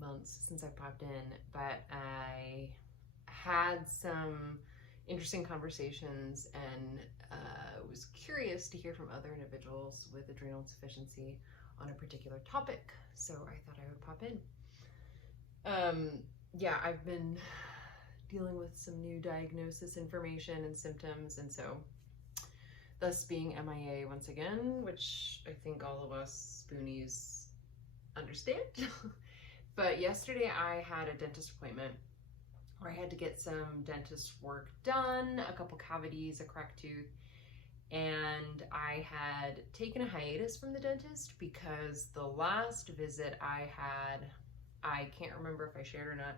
months since I popped in, but I had some interesting conversations and was curious to hear from other individuals with adrenal insufficiency on a particular topic, so I thought I would pop in. Yeah, I've been dealing with some new diagnosis information and symptoms, and so thus being MIA once again, which I think all of us spoonies understand. But yesterday I had a dentist appointment where I had to get some dentist work done, a couple cavities, a cracked tooth, and I had taken a hiatus from the dentist because the last visit I had, I can't remember if I shared or not,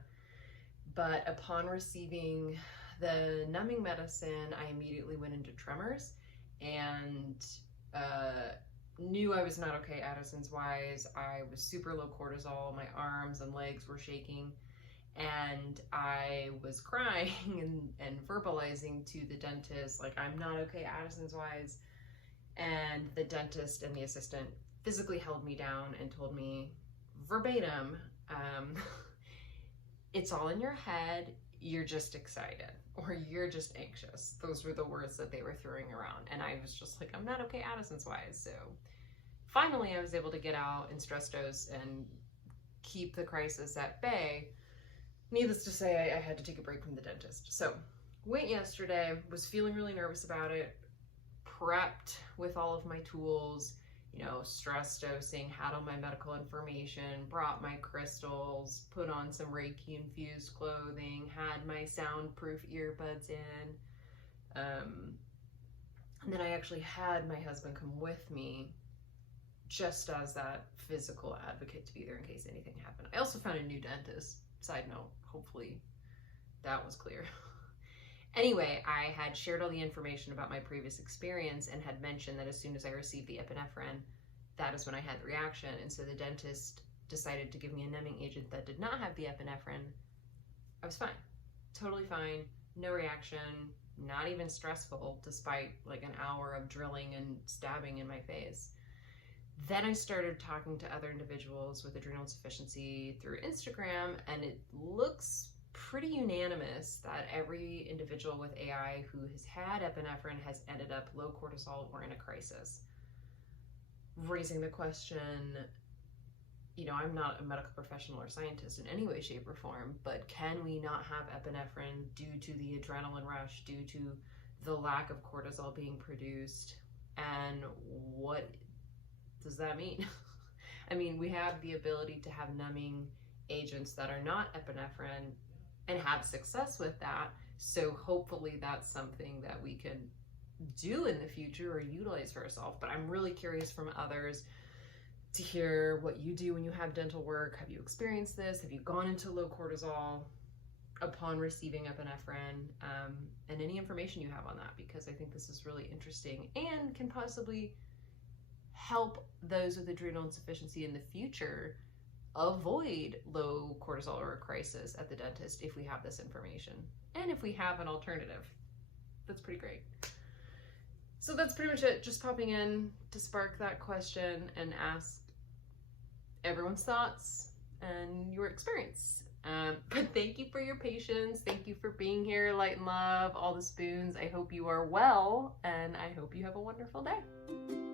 but upon receiving the numbing medicine, I immediately went into tremors and knew I was not okay Addison's wise. I was super low cortisol, my arms and legs were shaking, and I was crying and verbalizing to the dentist, like, I'm not okay Addison's wise. And the dentist and the assistant physically held me down and told me verbatim, it's all in your head, you're just excited, or you're just anxious. Those were the words that they were throwing around. And I was just like, I'm not okay Addison's wise. So finally I was able to get out and stress dose and keep the crisis at bay. Needless to say, I had to take a break from the dentist. So went yesterday, was feeling really nervous about it, prepped with all of my tools, you know, stress dosing, had all my medical information, brought my crystals, put on some Reiki infused clothing, had my soundproof earbuds in. And then I actually had my husband come with me just as that physical advocate to be there in case anything happened. I also found a new dentist. Side note, hopefully that was clear. Anyway, I had shared all the information about my previous experience and had mentioned that as soon as I received the epinephrine, that is when I had the reaction. And so the dentist decided to give me a numbing agent that did not have the epinephrine. I was fine, totally fine, no reaction, not even stressful, despite like an hour of drilling and stabbing in my face. Then I started talking to other individuals with adrenal insufficiency through Instagram, and it looks pretty unanimous that every individual with AI who has had epinephrine has ended up low cortisol or in a crisis. Raising the question, you know, I'm not a medical professional or scientist in any way, shape, or form, but can we not have epinephrine due to the adrenaline rush, due to the lack of cortisol being produced? And what does that mean? I mean, we have the ability to have numbing agents that are not epinephrine and have success with that. So hopefully that's something that we can do in the future or utilize for ourselves. But I'm really curious from others to hear what you do when you have dental work. Have you experienced this? Have you gone into low cortisol upon receiving epinephrine? And any information you have on that, because I think this is really interesting and can possibly help those with adrenal insufficiency in the future avoid low cortisol or a crisis at the dentist if we have this information and if we have an alternative. That's pretty great. So that's pretty much it. Just popping in to spark that question and ask everyone's thoughts and your experience. But thank you for your patience. Thank you for being here. Light and love, all the spoons. I hope you are well, and I hope you have a wonderful day.